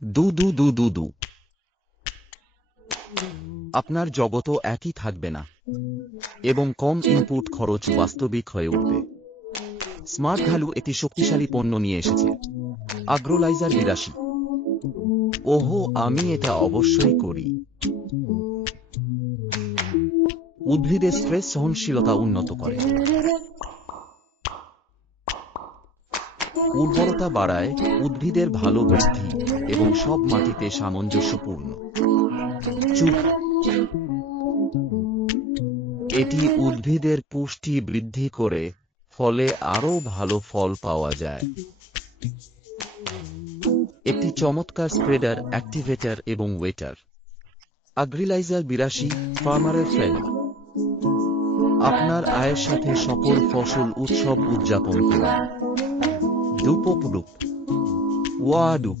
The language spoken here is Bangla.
দু দু দু দু দু আপনার জগতও একই থাকবে না এবং কম ইনপুট খরচ বাস্তবিক হয়ে উঠবে। স্মার্ট ভ্যালু একটি শক্তিশালী পণ্য নিয়ে এসেছে। আগ্রোলাইজার 82। ওহো, আমি এটা অবশ্যই করি। উদ্ভিদের স্ট্রেস সহনশীলতা উন্নত করে, উর্বরতা বাড়ায়, উদ্ভিদের ভালো বৃদ্ধি এবং সব মাটিতে সামঞ্জস্যপূর্ণ। চুপ। এটি উদ্ভিদের পুষ্টি বৃদ্ধি করে, ফলে আরও ভালো ফল পাওয়া যায়। একটি চমৎকার স্প্রেডার, অ্যাক্টিভেটর এবং ওয়েটার। আগ্রিলাইজার 82, ফার্মারের ফ্রেন্ড। আপনার আয়ের সাথে সকল ফসল উৎসব উদযাপন করুন। ডুপোপডুপ ওয়াডুপ।